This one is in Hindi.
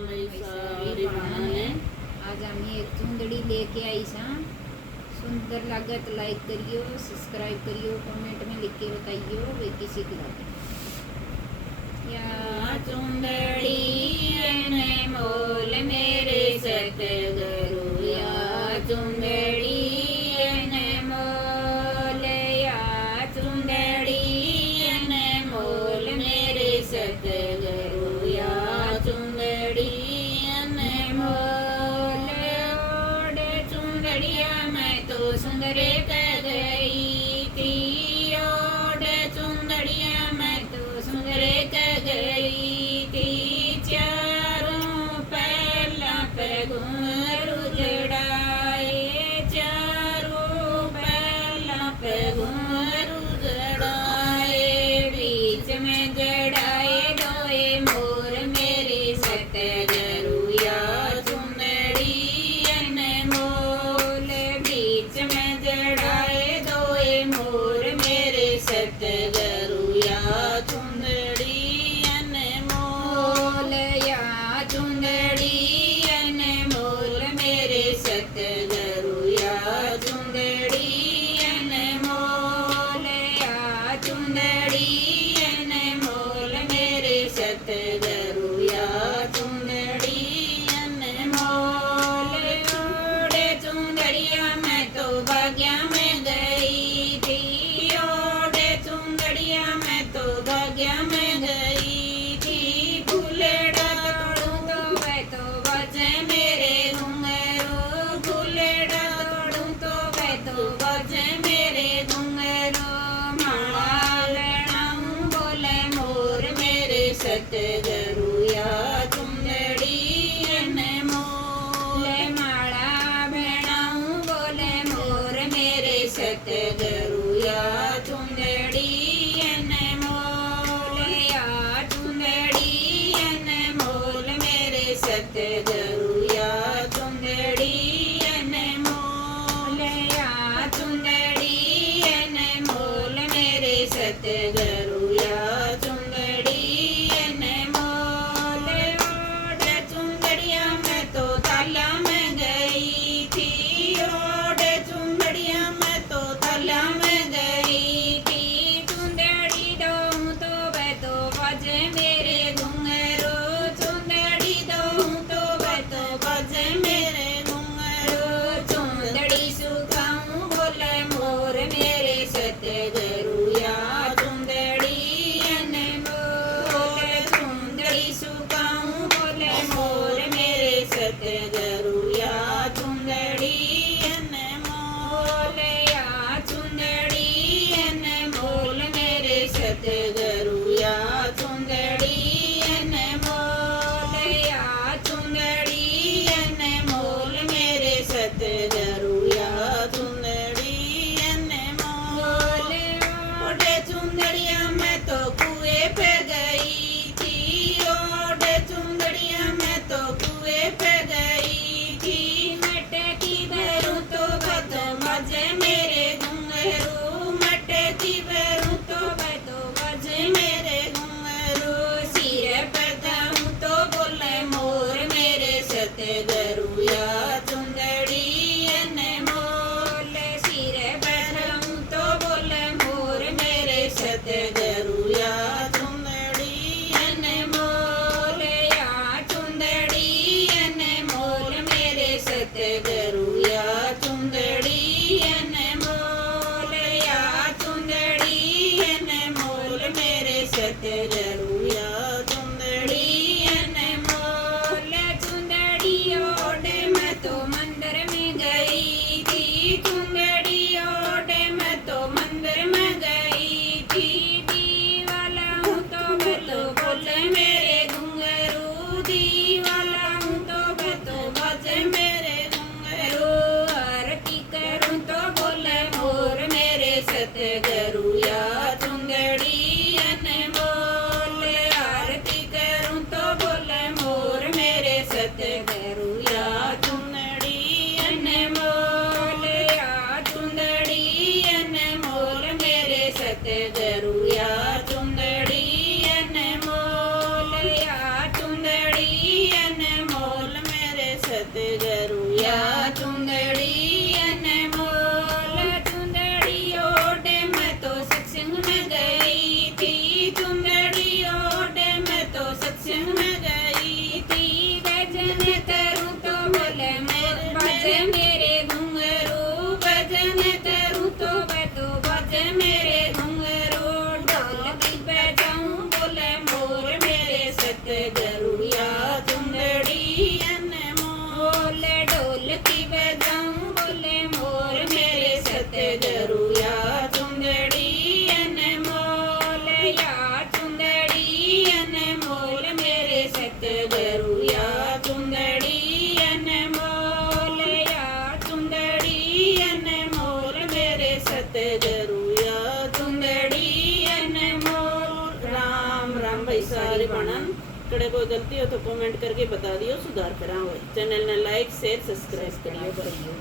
वैशाली बनाने आज आम्ही एक चुंदड़ी लेके आई सा। सुंदर लगे तो लाइक करियो, सब्सक्राइब करियो, कमेंट में लिख के बताइयो वे किसी को लगे। या चुंदड़ी ने मोल मेरे सतगुरु, या चुंदड़ी ने मोल, या चुंदड़ी ने मोल मेरे सतगुरु, या चुंदड़ी ने मोल। ओडे चुंदड़िया मैं तो सुंदरे कह गई थी, ओडे चुंदड़िया मैं तो सुंदरे कह गई थी। चारों पहला पे घुंघरू जड़ाए, चारों पहला पे घुंघरू जड़ाए, बीच में जड़ाए दोए मोर मेरे सतगुरु, या चुंदड़ी ने मोल। बीच में जड़ाए दोए मोर मेरे सतगुरु, या चुंदड़ी ने मोल, या चुंदड़ी ने मोल मेरे सतगुरु, या चुंदड़ी ने मोल, या चुंदड़ी ने मोल मेरे सतगुरु, या चुंदड़ी ने मोल। ओडे चुंदड़िया मैं तो भाग्या में गई थी, ओडे चुंदड़िया मैं तो भाग्या में गई थी। फूलेड़ा तोड़ूं तो वह तो बजे मेरे घुंघरू, फूलेड़ा तोड़ूं तो वह तो बजे मेरे घुंघरू। माला लेनाऊं बोले मोर मेरे सतगुरु, या चुंदड़ी ने मोल। माला भेड़ाऊं बोले मोर मेरे सतगुरु, या चुंदड़ी ने मोल, या चुंदड़ी ने मोल मेरे सतगुरु, या चुंदड़ी ने मोल, या चुंदड़ी ने मोल मेरे सतगुरु, या चुंदड़ी ने मोल। ओडे चुंदड़िया मैं तो ताला में गई थी, ओडे चुंदड़िया मैं तो ताला में गई थी। चुंदड़ी दूं तो वह तो बजे मेरे घुंघरू, चुंदड़ी दूं तो वह तो बजे मेरे घुंघरू। चुंदड़ी सुखाऊं बोले मोर मेरे सतगुरु, या चुंदड़ी ने मोल। चुंदड़ी सुखाऊं बोले मोर मेरे सतगुरु, या चुंदड़ी ने मोल, या चुंदड़ी ने मोल मेरे सतगुरु, या चुंदड़ी ने मोल, या चुंदड़ी ने मोल मेरे सतगुरु, या चुंदड़ी ने मोल। ओडे चुंदड़िया मैं तो कुएं पे गई थी, ओडे चुंदड़िया मैं तो कुएं पे गई थी। मटे की भरूं तो बतो बजे मेरे घुंघरू, मटे की भरूं तो बतो बजे मेरे घुंघरू। सिर पर दाऊं तो बोले मोर मेरे सतगुरु, या चुंदड़ी ने मोल। सिर पर दाऊं तो बोले मोर मेरे सतगुरु, या चुंदड़ी ने मोल, या चुंदड़ी ने मोल मेरे सतगुरु, या चुंदड़ी ने मोल, या चुंदड़ी ने मोल मेरे सतगुरु, या चुंदड़ी ने मोल। चुंदड़ी ओडे मैं तो मंदिर में गई थी, चुंदड़ी ओडे मैं तो मंदिर में गई थी। दीवाला हूँ तो बतो बोले मेरे घुंघरू, दीवाला हूँ तो बतो बजे मेरे घुंघरू। आरती करूँ तो बोले मोर मेरे सतगुरु, या चुंदड़ी ने मोल। आरती करूँ तो बोले मोर मेरे सतगुरु, या चुंदड़ी ने मोल, या चुंदड़ी ने मोल मेरे सतगुरु, या चुंदड़ी ने मोल, या चुंदड़ी साडे कोई गलती हो तो कमेंट करके बता दियो, सुधार करा हुए। चैनल ने लाइक शेयर सब्सक्राइब करियो। करियो।